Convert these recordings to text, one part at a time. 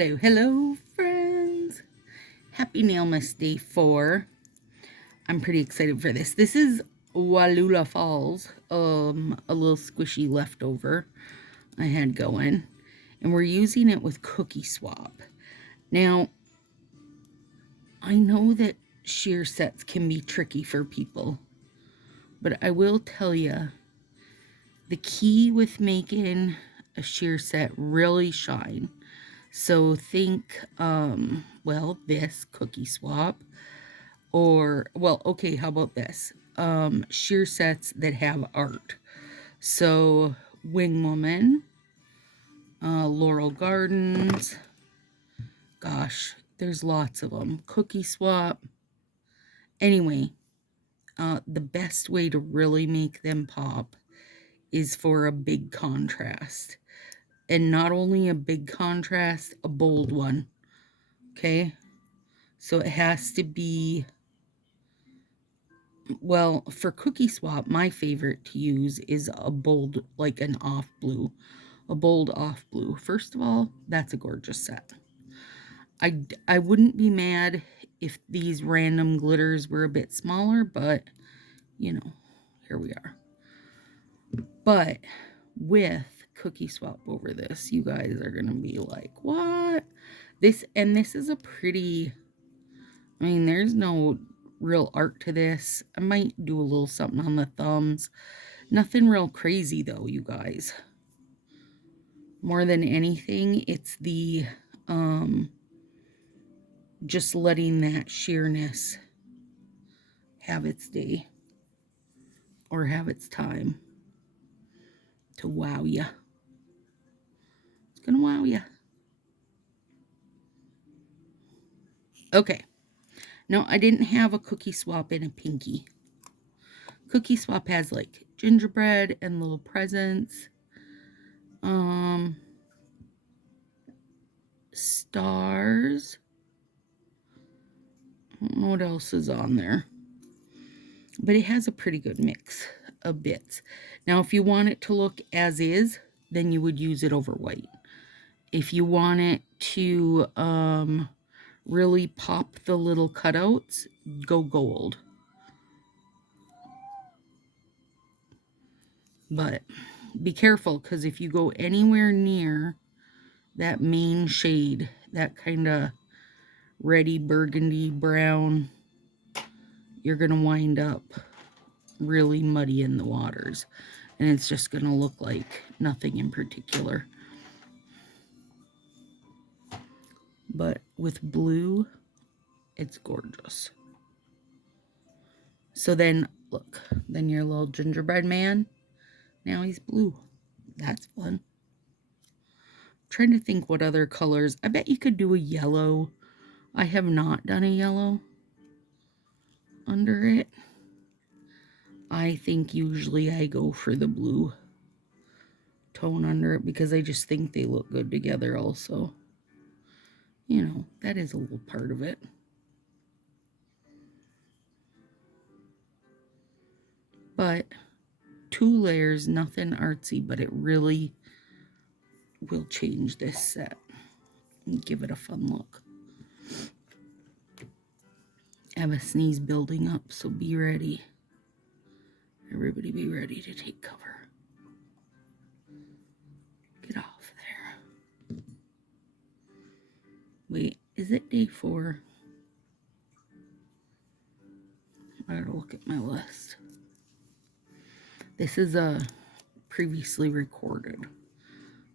Hello, friends. Happy Nailmas-Day 4. I'm pretty excited for this. This is Wallula Falls, a little squishy leftover I had going. And we're using it with Cookie Swap. Now, I know that shear sets can be tricky for people, but I will tell you, the key with making a shear set really shine. So think, this Cookie Swap, or, okay, how about this? Shear sets that have art. So Wing Woman, Laurel Gardens, gosh, there's lots of them. Cookie Swap. Anyway, the best way to really make them pop is for a big contrast. And not only a big contrast, a bold one. Okay? So it has to be, well, for Cookie Swap, my favorite to use is a bold, like an off blue. A bold off blue. First of all, that's a gorgeous set. I wouldn't be mad if these random glitters were a bit smaller, but, you know, here we are. But with Cookie Swap over this, you guys are going to be like, what? This is a pretty, I mean, there's no real art to this. I might do a little something on the thumbs. Nothing real crazy though, you guys. More than anything, it's the, just letting that sheerness have its day. Or have its time. To wow ya. It's gonna wow ya. Okay. No, I didn't have a Cookie Swap in a pinky. Cookie Swap has like gingerbread and little presents. Stars. I don't know what else is on there. But it has a pretty good mix of bits. Now, if you want it to look as is, then you would use it over white. If you want it to really pop the little cutouts, go gold. But be careful, because if you go anywhere near that main shade, that kind of reddy burgundy brown, you're going to wind up really muddy in the waters. And it's just going to look like nothing in particular. But with blue, it's gorgeous. So then, look, then your little gingerbread man, now he's blue. That's fun. I'm trying to think what other colors. I bet you could do a yellow. I have not done a yellow under it. I think usually I go for the blue tone under it because I just think they look good together also. You know, that is a little part of it. But 2 layers, nothing artsy, but it really will change this set and give it a fun look. I have a sneeze building up, so be ready. Everybody be ready to take cover. Get off there. Wait, is it day 4? I gotta look at my list. This is a previously recorded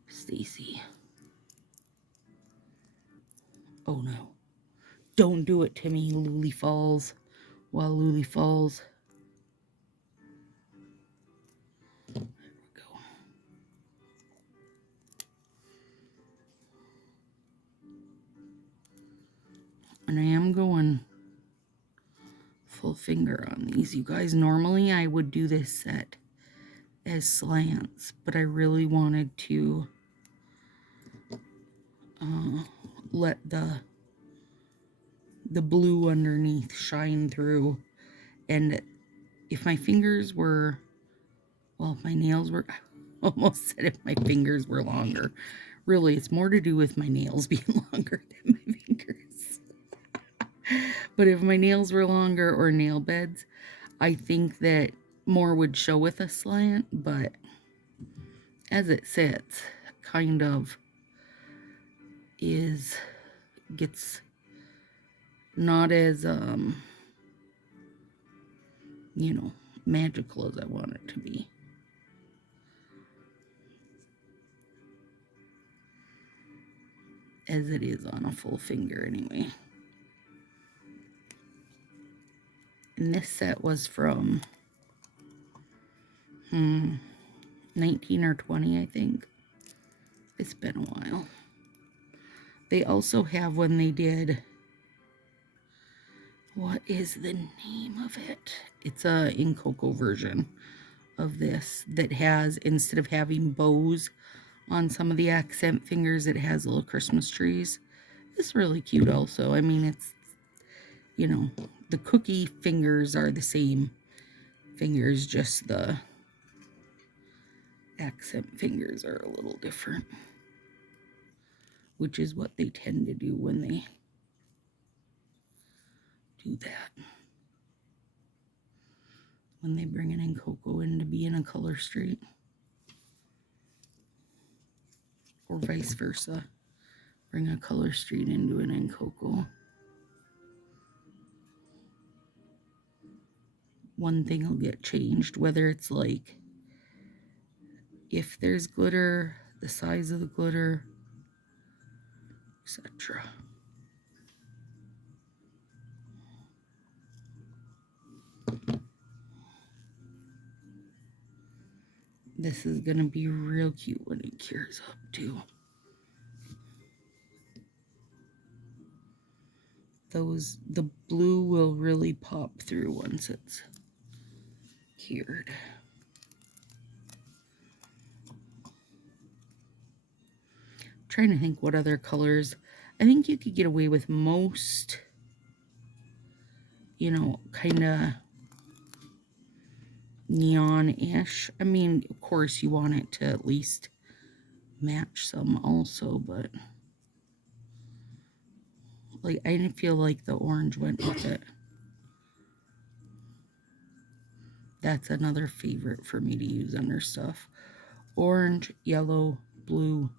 Stacy. Oh no. Don't do it to me, Lily Falls. While Lily Falls. There we go. And I am going full finger on these, you guys. Normally I would do this set as slants, but I really wanted to let the blue underneath shine through. And if my fingers were, well, if my nails were, I almost said if my fingers were longer. Really, it's more to do with my nails being longer than my fingers. But if my nails were longer or nail beds, I think that more would show with a slant, but as it sits, kind of gets not as, you know, magical as I want it to be. As it is on a full finger anyway. And this set was from 19 or 20, I think. It's been a while. They also have when they did, what is the name of it? It's a in cocoa version of this that has, instead of having bows on some of the accent fingers, it has little Christmas trees. It's really cute also. I mean, it's, you know, the cookie fingers are the same fingers, just the accent fingers are a little different, which is what they tend to do when they do that. When they bring an in cocoa in to be in a color street. Or vice versa. Bring a color street into an in cocoa. One thing will get changed, whether it's like if there's glitter, the size of the glitter, etc. This is gonna be real cute when it cures up too. The blue will really pop through once it's cured. I'm trying to think what other colors. I think you could get away with most, you know, kind of neon-ish. I mean, of course you want it to at least match some also, but like I didn't feel like the orange went with it. That's another favorite for me to use under stuff. Orange, yellow, blue.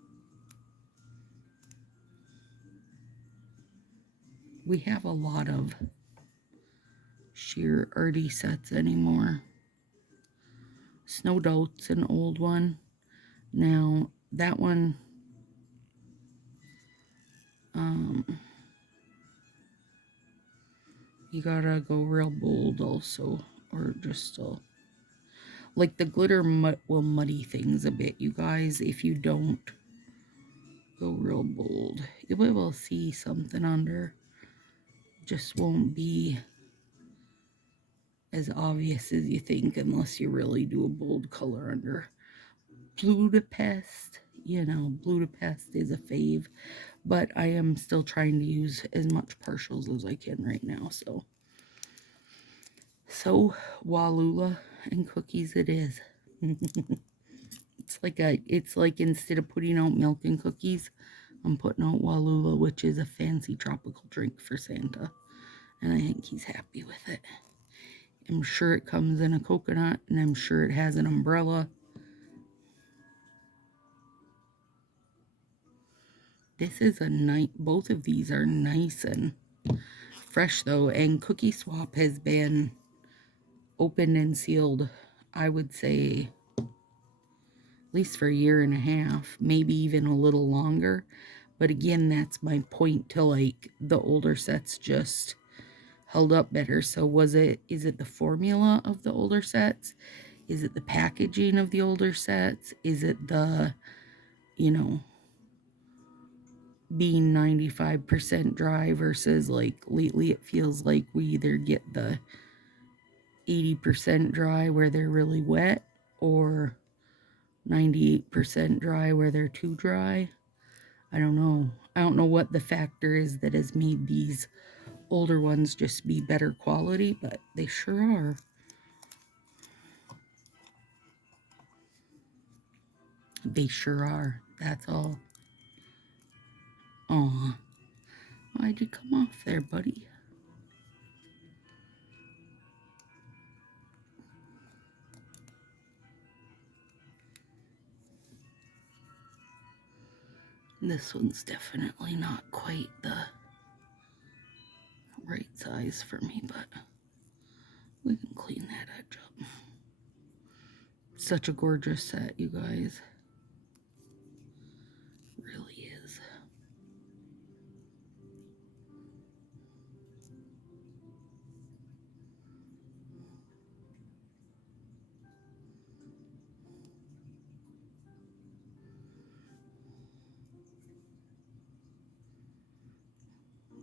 We have a lot of sheer arty sets anymore. Snow Doubt's an old one. Now, that one, you gotta go real bold also, or just like the glitter will muddy things a bit, you guys, if you don't go real bold. You'll be able to see something under, just won't be as obvious as you think unless you really do a bold color under. Budapest, you know, Budapest is a fave, but I am still trying to use as much partials as I can right now, so Walula and cookies it is. It's like instead of putting out milk and cookies, I'm putting out Walula, which is a fancy tropical drink for Santa, and I think he's happy with it. I'm sure it comes in a coconut, and I'm sure it has an umbrella. This is a nice, both of these are nice and fresh though, and Cookie Swap has been opened and sealed, I would say, at least for a year and a half, maybe even a little longer. But again, that's my point to like the older sets just held up better. So is it the formula of the older sets? Is it the packaging of the older sets? Is it the, you know, being 95% dry versus like lately it feels like we either get the 80% dry where they're really wet or 98% dry where they're too dry. I don't know. I don't know what the factor is that has made these older ones just be better quality, but they sure are. They sure are. That's all. Aw, why'd you come off there, buddy? This one's definitely not quite the right size for me, but we can clean that edge up. Such a gorgeous set, you guys. Really is.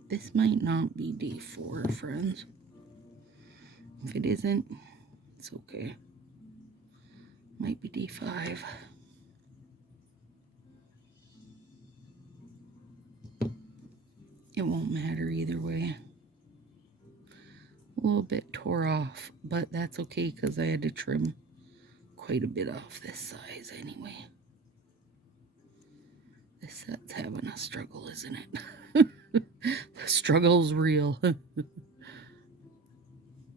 This might not be day 4, friends. If it isn't, it's okay. Might be day 5. It won't matter either way. A little bit tore off, but that's okay because I had to trim quite a bit off this size anyway. This set's having a struggle, isn't it? The struggle's real.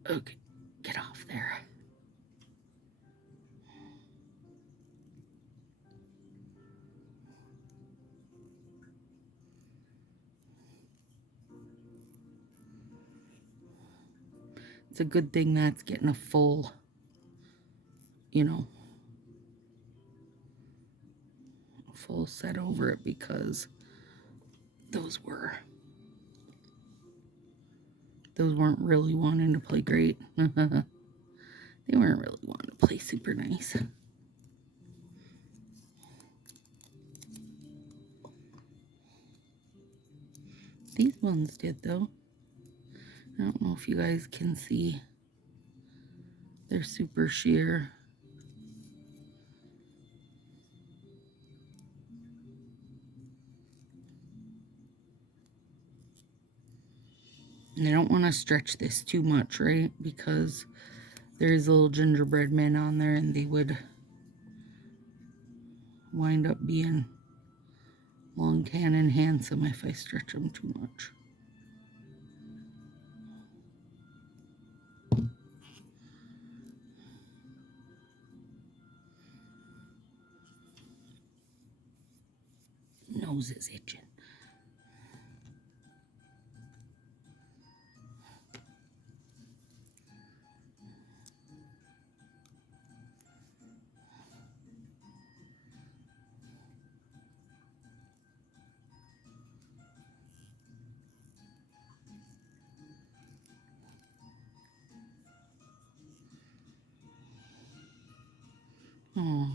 Okay, get off there. It's a good thing that's getting a full, full set over it, because those weren't really wanting to play great. They weren't really wanting to play super nice. These ones did, though. I don't know if you guys can see. They're super sheer. And I don't want to stretch this too much, right? Because there's little gingerbread men on there, and they would wind up being long, tan, and handsome if I stretch them too much. Nose is itching. Oh,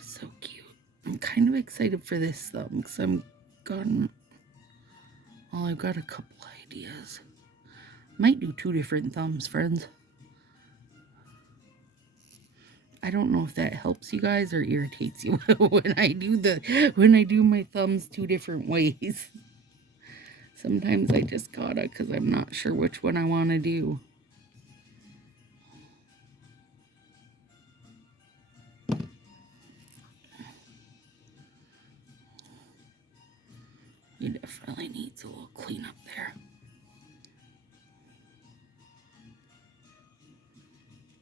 so cute. I'm kind of excited for this thumb because I've got a couple ideas. Might do 2 different thumbs, friends. I don't know if that helps you guys or irritates you when I do my thumbs 2 different ways. Sometimes I just gotta, because I'm not sure which one I want to do. He definitely needs a little cleanup there.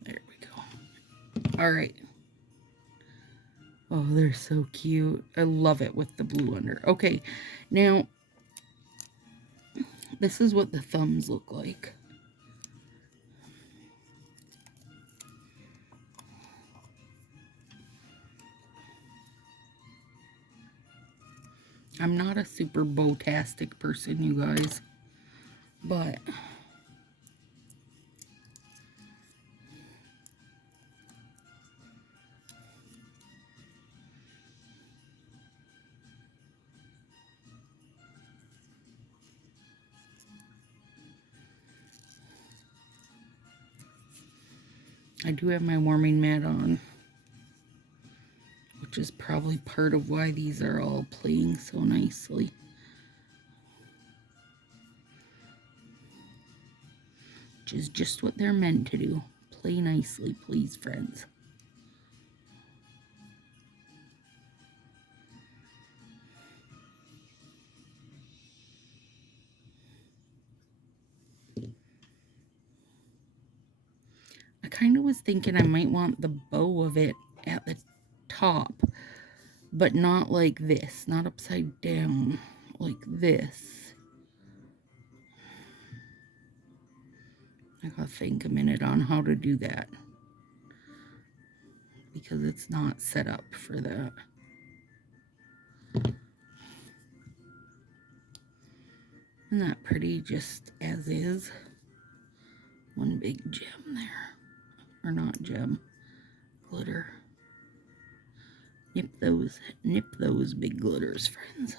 There we go. All right. Oh, they're so cute. I love it with the blue under. Okay, now, this is what the thumbs look like. I'm not a super bow-tastic person, you guys, but I do have my warming mat on, which is probably part of why these are all playing so nicely. Which is just what they're meant to do. Play nicely, please, friends. kind of was thinking I might want the bow of it at the top, but not like this, not upside down, like this. I gotta think a minute on how to do that, because it's not set up for that. Isn't that pretty, just as is? One big gem there. Or not gem, glitter. Nip those big glitters, friends.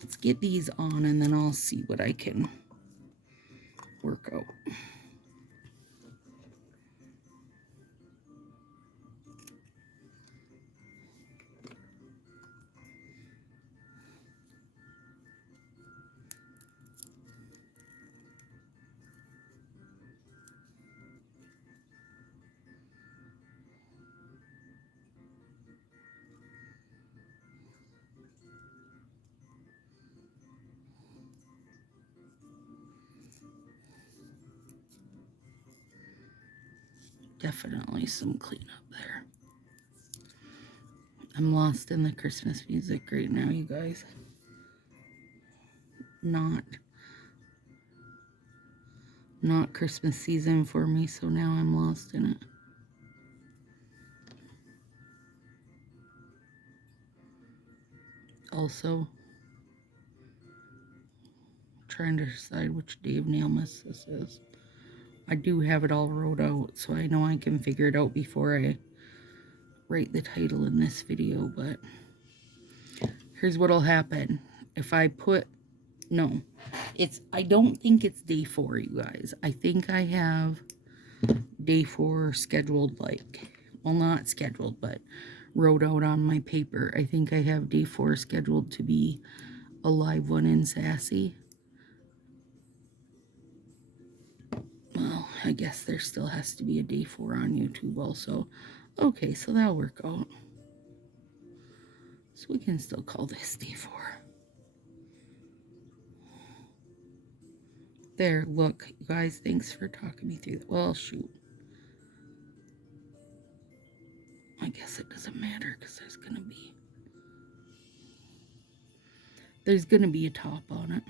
Let's get these on and then I'll see what I can work out. Definitely some cleanup there. I'm lost in the Christmas music right now, you guys. Not Christmas season for me, so now I'm lost in it. Also, trying to decide which day of Nailmas this is. I do have it all wrote out, so I know I can figure it out before I write the title in this video, but here's what'll happen. If I put, no, I don't think it's day 4, you guys. I think I have day 4 scheduled, like, well, not scheduled, but wrote out on my paper. I think I have day 4 scheduled to be a live one in Sassy. Well, I guess there still has to be a day 4 on YouTube also. Okay, so that'll work out. So we can still call this day 4. There, look, you guys, thanks for talking me through that. Well, shoot. I guess it doesn't matter because there's gonna be a top on it.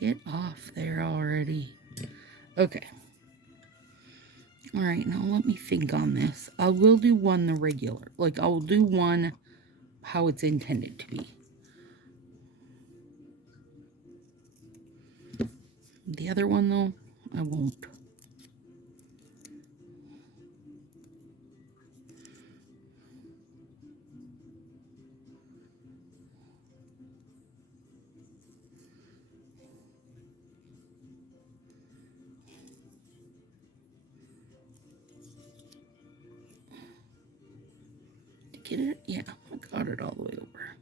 Get off there already. Okay. All right, now let me think on this. I will do one the regular. Like, I'll do one how it's intended to be. The other one, though, I won't. Get it? Yeah, I got it all the way over.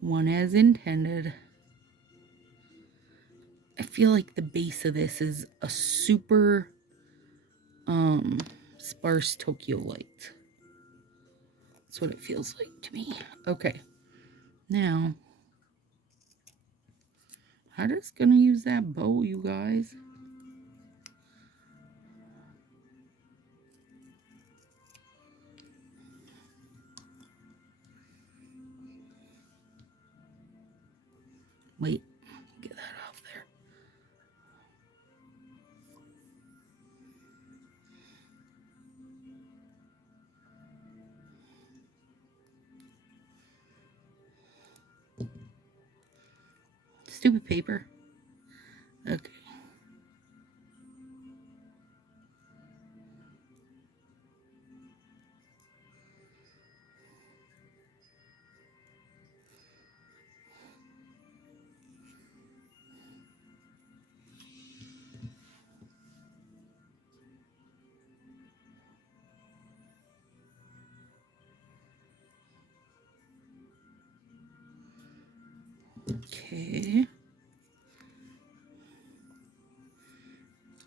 One as intended. I feel like the base of this is a super sparse Tokyo light. That's what it feels like to me. Okay, now I'm just gonna use that bow, you guys. Wait, get that off there. Stupid paper. Okay. Okay.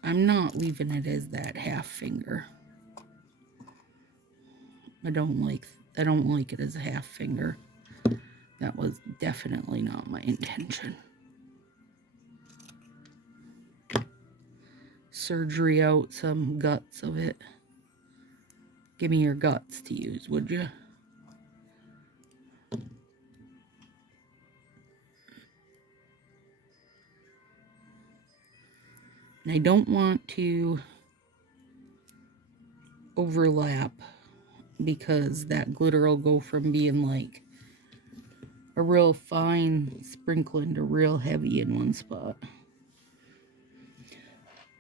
I'm not leaving it as that half finger. I don't like it as a half finger. That was definitely not my intention. Surgery out some guts of it. Give me your guts to use, would you? And I don't want to overlap because that glitter will go from being like a real fine sprinkling to real heavy in one spot.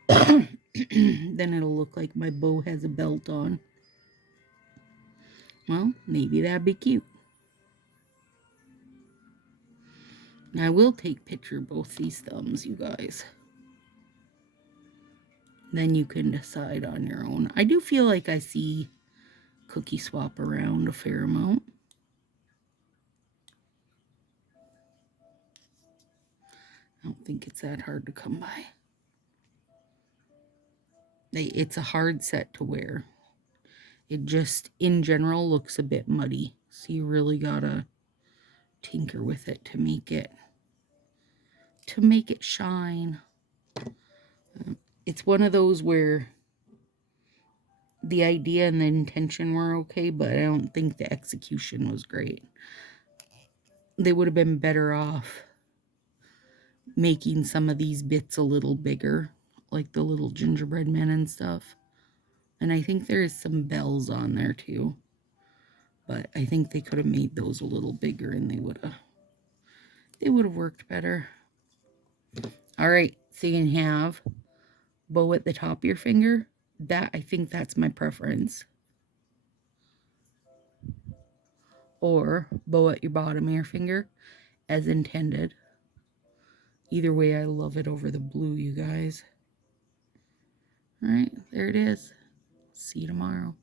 Then it'll look like my bow has a belt on. Well, maybe that'd be cute. I will take picture both these thumbs, you guys. Then you can decide on your own. I do feel like I see Cookie Swap around a fair amount. I don't think it's that hard to come by. It's a hard set to wear. It just, in general, looks a bit muddy. So you really gotta tinker with it to make it shine. It's one of those where the idea and the intention were okay, but I don't think the execution was great. They would have been better off making some of these bits a little bigger, like the little gingerbread men and stuff. And I think there is some bells on there too. But I think they could have made those a little bigger and they would have worked better. All right, so you can have bow at the top of your finger. I think that's my preference. Or bow at your bottom of your finger as intended. Either way, I love it over the blue, you guys. All right, there it is. See you tomorrow.